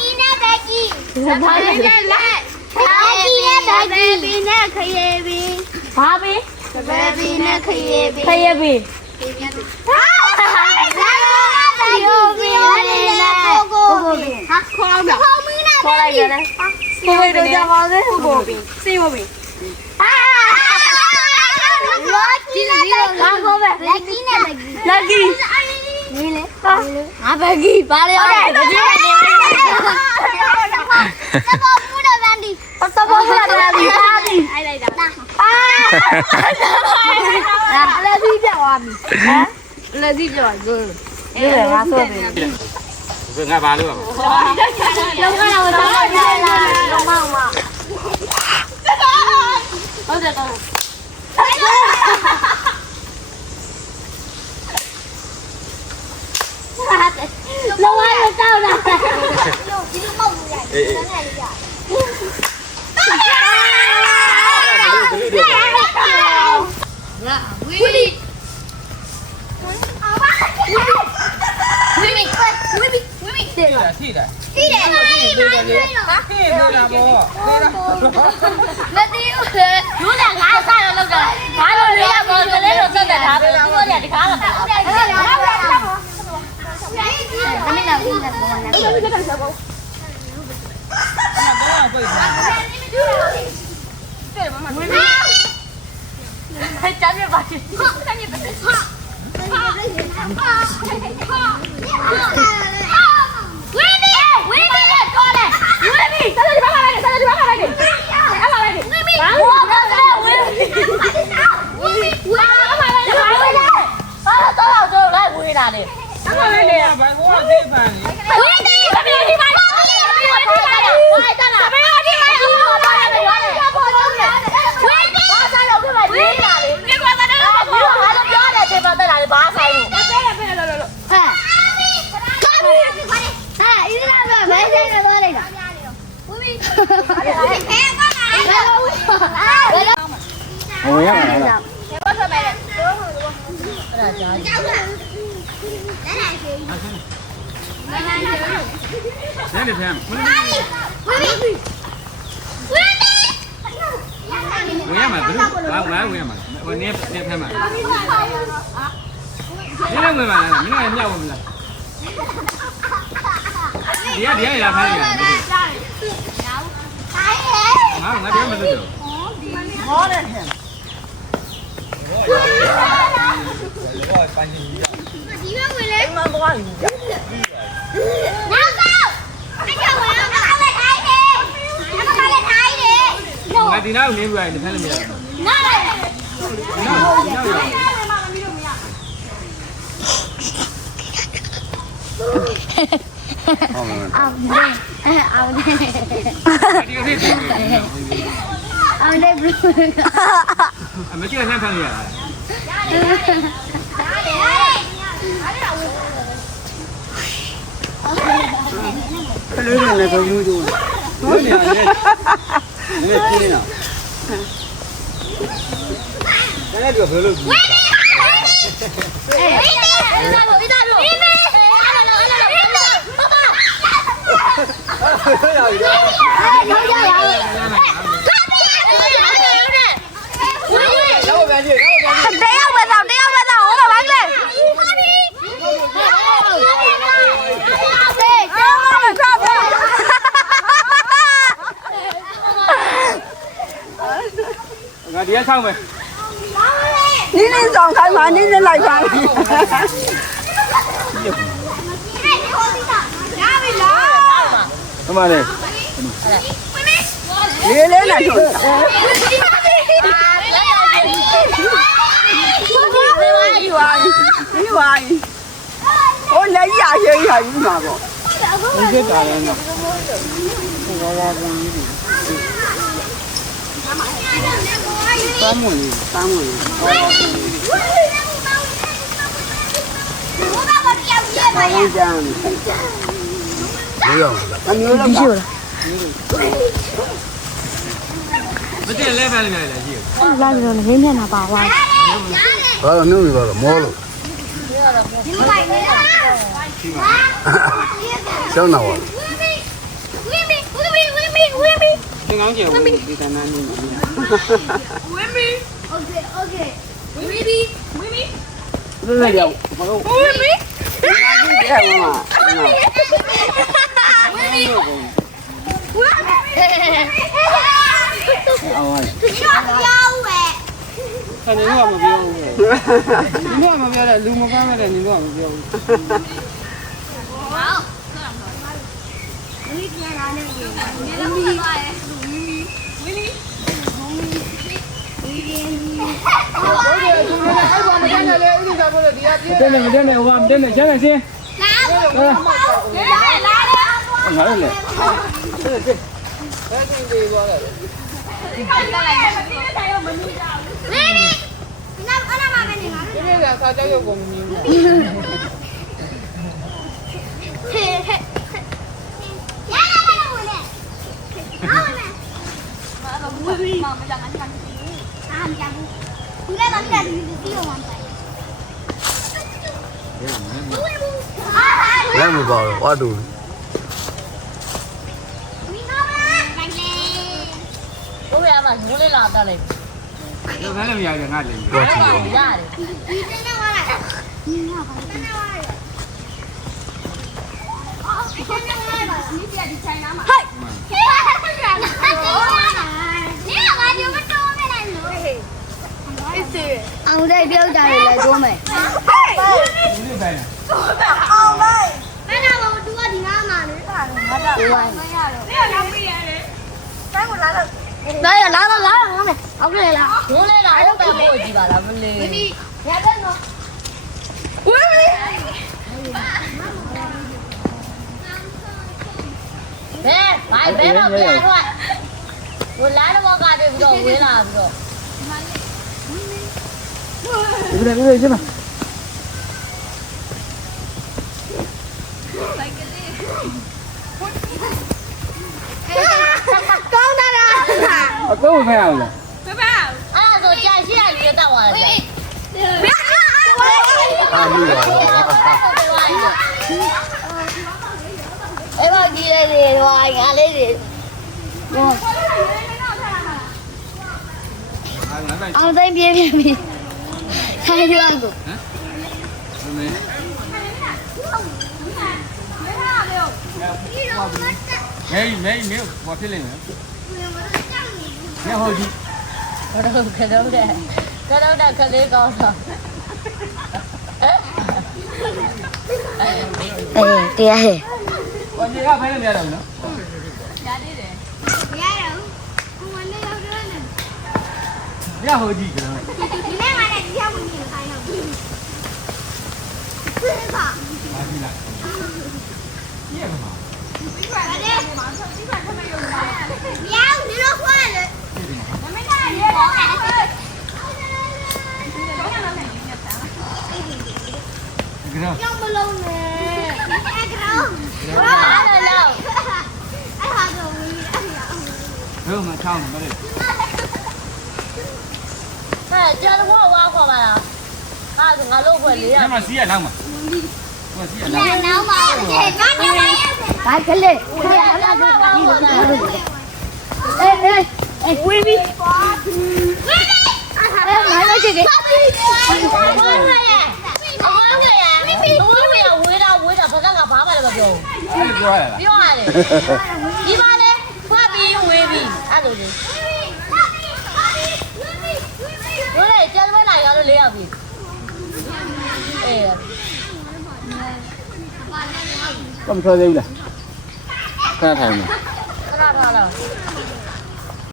ကြီးနဲ့ဘက်ကြီးစပါးရည်နဲ့လက်ခရီးနဲ့ဘက်ကြီးဘယ်ပင်နဲ့ခရီးပင်ဘာပင်ဘယ်ပင်နဲ့ခရီးပင်ခရီးပင်ဟာဘယ်လိုဘယ်လိုလဲကိုကိုဟာခေါ်လိုက်တာခေါ်မင်းနဲ့ခေါ်လိုက်တယ်ကိုကိုတို့ကြပါစေကိုကိုစေဝပင်ဟာလောကီနဲ့ဘာကိုပဲလက်ကြီးနဲ့လက်ကြီးလက်ကြီးနေလေဟာဘယ်ကြီးပါလေဟုတ်တယ်ဘယ်ကြီးနဲ့ တော့လာလာလုံးမမဟုတ်တယ်ကောလုံးဝမတောက်လာ ဒီလို မဟုတ်ဘူးရတယ်အေးအေးတန်းတယ်ရဘယ်လိုလဲဝီဝီအော်ပါဝီဝီဝီဝီဝီဝီထိတာထိတာဒီတယ်ဒီတယ်ဒီတယ်ဟာထိလို့လာပေါ့ထိတာမသိဘူးလေလူကငါအစားလောက်တာဘာလို့လဲဘောကလေးတော့သက်သက်ထားပြီးသူတို့ကဒီကားကဟုတ်တယ်ဟုတ်တယ်ဟုတ်တယ်သမီးနာဦးနဲ့ဘောနာ တော့ပိတ်တာဟဲ့ချမ်းပြပါချင် ဝီဝီဝီဝီနဲ့တော့လေ ဝေးပြီဆက်လက်ဒီဘက်ကလိုက်ဆက်လက်ဒီဘက်ကလိုက်အဲ့လာလိုက် ဝီဝီ ဘာ ဝီ လို့လဲဝေး ဝီဝီဝီ ဘာမှမလိုက်ဘာလို့လဲဘာလို့တော့တော့လိုက်ဝေးလာတယ်အဲ့လာလိုက်တယ် ဘိုင်ဘောသိပန်လေ ဝီဝီ ဘယ်ဒီမှာဘာလို့လဲဘာတက်လာဘယ်ဒီမှာဒီမှာဘာလဲဘာလဲဘာလို့လဲဝေးပြီဘာစားလို့ပြမဝေးလာလေဒီကွာတဲ့တော့ဘာလို့ဘာလို့ပြောတယ်ဒီမှာတက်လာလေဘာဆိုင်လို့ ဟာကာမီဟာအင်းလာပဲဘယ်ဆိုင်ကတော့လိုက်တာဝီဝီခဲပါလားဘယ်လိုဘယ်လို ဝင်ရမှာလား ဘောထွက်မယ်တော့ဟုတ်တော့အဲ့ဒါကြားကြောက်တာအဲ့ဒါရှိမနန်းတော့ နည်းနည်းဖမ်းဝီဝီဝီဝီဝင်ရမှာဘယ်လိုဘာငါဝင်ရမှာဟိုနည်းနည်းဖမ်းမှာနည်းနည်းဝင်ပါလားမင်းလည်းမြောက် ငါဒီနောက်နေပြီးရင်ဖမ်းလို့မရဘူးနားလိုက်နောက်နောက်ရအောင်တယ်အောင်တယ်ဒီကနေ့ဒီအောင်တယ်ဘလူးအမကြီးကနှမ်းဖမ်းရတာကလေးတွေလည်းဘယ်လိုလုပ်လဲဘယ်နေရာလဲ ငါပြင်းတာအဲ့ဒါကဘယ်လိုလုပ်လဲအေးအေးဒါလို့ဒါလို့အေးမေးအဲ့လိုအဲ့လိုအဲ့လိုပါပါဆရာကြီးတော့ရောက်ကြရအောင်ကာပီယာဟုတ်တယ်ဟုတ်တယ်ဝီဝီရောက်ပြန်ကြည့်ရောက်ပြန်ကြည့် တယောက်ပဲတော့တယောက်ပဲတော့ဟောပါဘာလဲ ပါပြီဟုတ်တယ်ဟုတ်တယ် ကျောင်းမလို့ချောက်ပါ ငါဒီကဆောင်းမယ်နင်းနင်းဆောင်ခိုင်းပါနင်းနင်းလိုက်ပါဟိုမှာလေလေးလေးနဲ့ထုတ်ယူပါယူပါဟိုလက်ရရေးရယူမှာပေါ့ဒီကတာလည်းနော် သားမွန်လေးသားမွန်လေးအေးကြမ်းဒီရောအမျိုးလုံးရှိလားမတည့်လဲဖမ်းလို့ရတယ်ကြီးလာပြီးတော့လေးမျက်နှာပါသွားဘာလို့နှုတ်နေပါတော့မောလို့ကျောင်းတော့င်ကောင်းကျယ်ဝင်ဒီတန်းနေ မှာ Okay, okay. 这是有，我说。我没。你看你别问嘛。 အော်ဟုတ် ပြောဝဲ ဆန်နေတော့မပြောဘူး။ဒီတော့မပြောတဲ့လူမပန်းမဲ့တဲ့ညီတော့မပြောဘူး ဒီပြန်လာနေပြီဒီလိုမျိုးပါရဲ့ တဲ့နေမတဲ့နေဟိုကမတဲ့နေရှင်းနေရှင်းလာလာလာ။ငါလည်းလေဝီ လက်မပါဘူးဝါတူဘိုးရမှာငိုးလေးလာတတ်လိုက်တော့လည်းမရကြငါလည်းဝါချီရောရတယ်ဒီတနေ့ဝါလာဒီနေ့ဝါလာဒီနေ့ဝါလာဒီပြဒီချိုင်နာမှာဟဲ့ဟဲ့အောင်တဲ့ပြောက်ကြတယ်လဲကျိုးမယ် ဒီနေ့ပိုင်းမနာဘူးသူကဒီနားမှာလေဟာငါတော့ဒီဝိုင်းနေရတယ်နေကပြရတယ်စမ်းကိုလာတော့လာရလာလာလာမယ်ဟုတ်ကဲ့လားငိုးလေးလာတော့တက်ဖို့ကြည့်ပါလားမလေးဒီရတဲ့နော်ဝေးဝေးဘဲဘိုင်ဘဲတော့ပြန်တော့ဟိုလာတော့ကတည်းပြီးတော့ဝင်းလာပြီးတော့ဒီနေ့ဒီနေ့ရှင်းပါ အကုန်ဖမ်းအောင်လားအဲ့ဒါဆိုကြာရှိရလူတွေတောက်သွားတယ် အာလူရောအဲ့ဘာကြီးလေးတွေဟိုငါလေးတွေအောင်သိမ်းပြေးပြေးပြီခိုင်းပြောင်းကိုမဲမဲမဲဘာဖြစ်လဲလဲ ညဟိုဒီဘယ်တော့ခတော့တဲ့ခတော့တဲ့ခလေးကောင်းတော့အေးတရားဟဲ့ဘာကြီးကဖဲနေရတော့နော်ရရတယ်ဟိုမနေ့ရောက်တယ်လေ။ညဟိုဒီကနော်ဒီနေ့မှလည်းဒီရောက်ဝင်နေခိုင်းတော့ဒီပါ ။ဘာကြီးလား။ညကမှာ ရတယ်မှာဆောက်ကြည့်ပါထမရုံပါရောက်ဒီလိုခွာလေမမနာရေတော့ ။ကနော် ကြောက်မလုံးနဲ့အဲကောင် ဘာလဲလို့အဲ့ဟာတော့ဝီးအဲ့ဟာဘယ်မှာချောင်းမလဲဟဲ့ကျန်တော့ဝါခေါ်ပါလားအဲ့ဒါငါလို့ခွက်လေးရ။ညမစီးရလောက်မှာ။မစီးရဒီလောက်နောက်မှာတဲ့နော်နော်ဘာကလေးဝါခေါ်တာအေးအေးအေးဝီးဝီးဝီးအဲ့မိုင်းလိုက်ကြည့်ကြည့်ဝါခေါ်ရအဝါ ခေါ်ရဝီဝီဝေးတာဝေးတာဘာကဘာမှလည်းမပြော။အဲ့ပြောရလားပြောရတယ်ဒီပါလေဖတ်ပြီးဝေးပြီးအဲ့လိုလေတို့လေကျန်မနိုင်ရလို့လေးရောက်ပြီအေး။ကမ္ဘာသေးဘူးလား။ခဏထိုင်နေခဏထားလား